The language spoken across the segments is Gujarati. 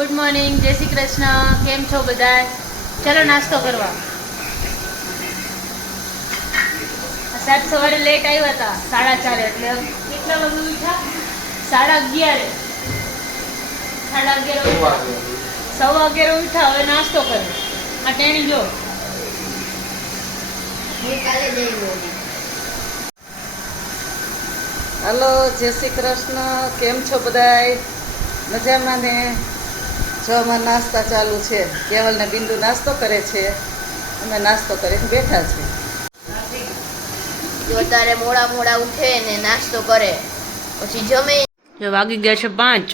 ગુડ મોર્નિંગ, જય શ્રી કૃષ્ણ. કેમ છો બધા? ચલો નાસ્તો કરવા. સાત સવારે લેટ આવ્યા હતા 4:30 એટલે કેટલા વાગે ઉઠ્યા? 11:30. 11:30 11:15 ઉઠ્યા. હવે નાસ્તો કરે. આ ટેણી જો હલો, જય શ્રી કૃષ્ણ. કેમ છો બધાય? મજામાં ને? જો અમારે નાસ્તા ચાલુ છે. કેવલ ને બિંદુ નાસ્તો કરે છે, અમે નાસ્તો કરીને બેઠા છે. અત્યારે મોડા ઉઠે ને નાસ્તો કરે પછી જમે. જો વાગી ગયા છે 5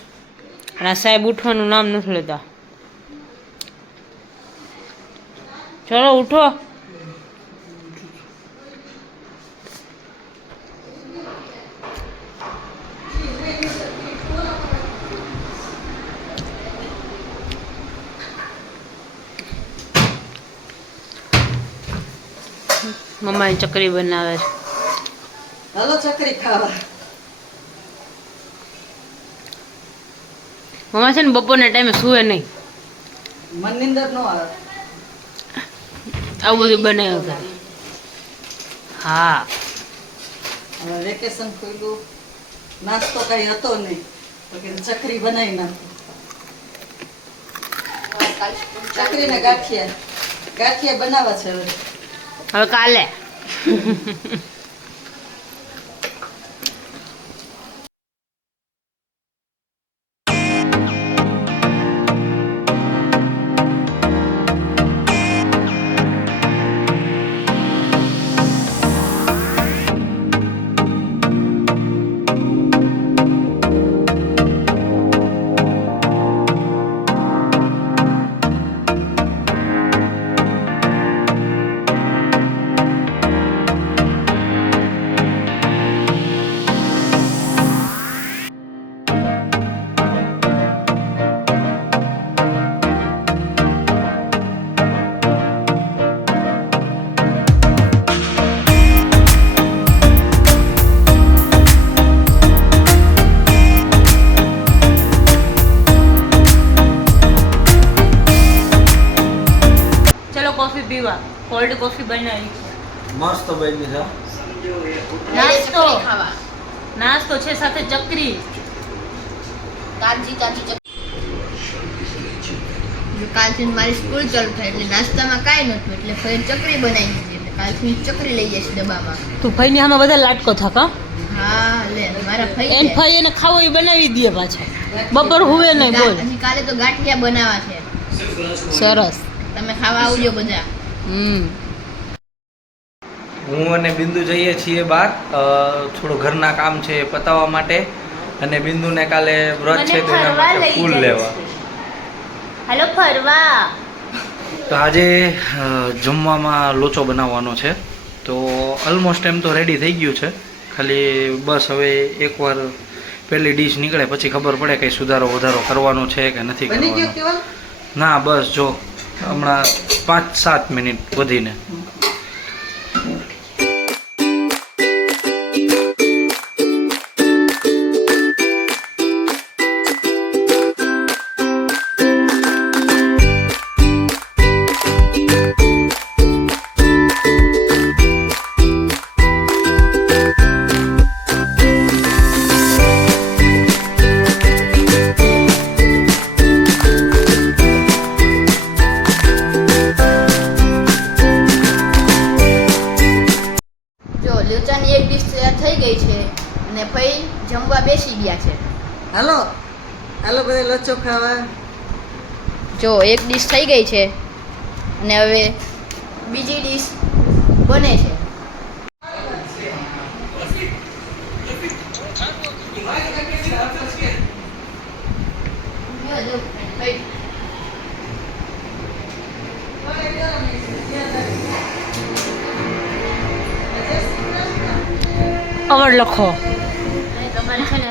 અને આ સાહેબ ઉઠવાનું નામ નથી લેતા. ચલો ઉઠો. મમ્માની ચકરી બનાવે છે. હાલો ચકરી ખાવા. મમ્મા છે ને બપોરના ટાઈમે સુવે નહીં. મન નીંદર નો આવે. આવું બધું બનાવ્યું કરે. હા, હવે વેકેશન ખુલ્યું, નાસ્તો કઈ હતો નહીં તો કે ચકરી બનાવી નાખો. ચકરી ને ગાંઠિયા બનાવવા છે હવે કાલે. પીવા કોલ્ડ કોફી બનાવી છે. મસ્ત બની છે. નાસ્તો છે સાથે ચકરી. તાજી કાલથી મારી સ્કૂલ ચાલુ થાય એટલે નાસ્તામાં કાંઈ નહોતું એટલે ફરી ચકરી બનાવી દીધી એટલે કાલથી ચકરી લઈ જઈશ ડબ્બામાં. તું ફઈની આમાં બધા લાટકો થાક. હા લે મારા ફઈ એન ફઈ એને ખાવો એ બનાવી દે પાછા. બપોર હુવે નહીં બોલ. કાલે તો ગાંઠિયા બનાવવા છે. સરસ. તમે ખાવા આવજો બધા. હું અને બિંદુ જઈએ છીએ બહાર થોડું ઘરના કામ છે એ પતાવવા માટે, અને બિંદુને કાલે વ્રત છે તો એના માટે ફૂલ લેવા. હાલો ફરવા. તો આજે જમવામાં લોચો બનાવવાનો છે. તો ઓલમોસ્ટ એમ તો રેડી થઈ ગયું છે, ખાલી બસ હવે એકવાર પહેલી ડીશ નીકળે પછી ખબર પડે કંઈ સુધારો વધારો કરવાનો છે કે નથી કરવાનો. ના બસ જો હમણાં 5-7 મિનિટ વધીને. લોચાની એક ડીશ તૈયાર થઈ ગઈ છે અને ફઈ જમવા બેસી ગયા છે. હાલો બધા લોચો ખાવા. જો એક ડીશ થઈ ગઈ છે અને હવે બીજી ડીશ બને છે. અવડ લખો. તમારે છે ને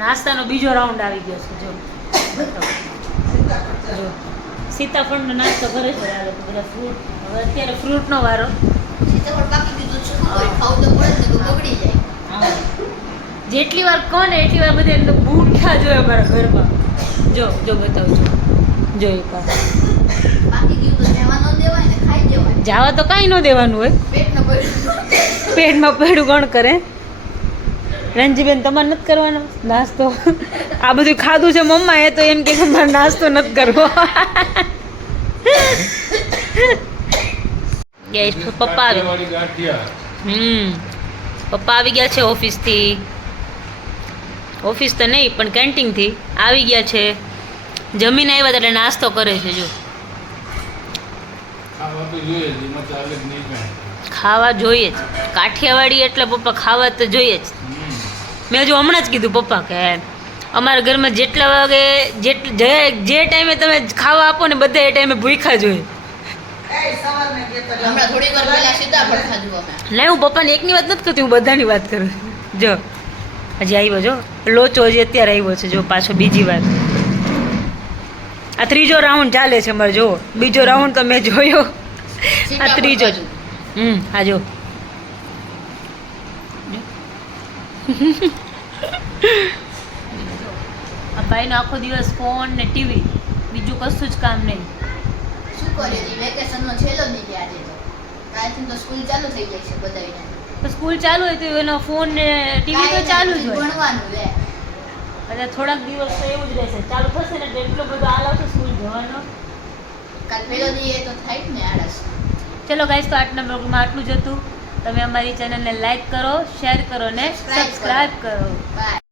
નાસ્તાનો બીજો રાઉન્ડ આવી ગયો છે. જો સીતાફળનો નાસ્તો કરે છે આ લોકો બધા. ફ્રૂટ હવે અત્યારે ફ્રૂટનો વારો. સીતાફળ પાકી દીધું છે, ખાવું તો પડે ને તો બગડી જાય. જેટલી વાર કહો ને એટલી વાર બધા ભૂખ્યા જોઈએ અમારા ઘરમાં. જો જો બતાવું જો એકવાર બાકી ગયું તો જવા ન દેવાય ને ખાઈ દેવાય જાવા તો કાંઈ ન દેવાનું હોય પેટનો પડ્યું પેટમાં પડ્યું કોણ કરે રંજીબેન તમારે નથી કરવાનો નાસ્તો આ બધું ખાધું છે મમ્મા એ તો એમ કે મારે નાસ્તો નથી કરવો ગેસ પપ્પા આવી પપ્પા આવી ગયા છે ઓફિસ તો નહીં પણ કેન્ટીનથી આવી ગયા છે જમીને આવ્યા એટલે નાસ્તો કરે છે જો ખાવા જોઈએ જ કાઠિયાવાડી એટલે પપ્પા ખાવા તો જોઈએ જ મેં હજુ હમણાં જ કીધું પપ્પા કે અમારા ઘરમાં જેટલા વાગે જે ટાઈમે તમે ખાવા આપો ને બધા એ ટાઈમે ભૂખ્યા જોઈએ હમણાં થોડી વાર પહેલા સીતાફળ ખાધું અમે નહીં હું પપ્પાને એકની વાત નથી કરતી હું બધાની વાત કરું જો હજી આવ્યો જો લોચો હજી અત્યારે આવ્યો છે જો પાછો બીજી વાર આ ત્રીજો રાઉન્ડ ચાલે છે અમારે જો બીજો રાઉન્ડ તો મેં જોયો આ ત્રીજો જ હા જો આ ભાઈનો આખો દિવસ ફોન ને ટીવી બીજું કશું જ કામ નહીં શું કરે છે વેકેશનનો છેલ્લો દી આજે તો કાલથી તો સ્કૂલ ચાલુ થઈ જાય છે બધાયને તો સ્કૂલ ચાલુ હોય તો એનો ફોન ને ટીવી તો ચાલુ જ હોય ભણવાનું લે એટલે થોડાક દિવસ તો એવું જ રહેશે ચાલુ થશે ને એટલે એટલો બધો આલ આવશે સ્કૂલ જવાનો કાલ પહેલો દી એ તો થાય જ ને આળસ ચલો ગાઈસ તો આજના બ્લોગમાં આટલું જ હતું તમે અમારી ચેનલને લાઈક કરો શેર કરો ને સબસ્ક્રાઇબ કરો બાય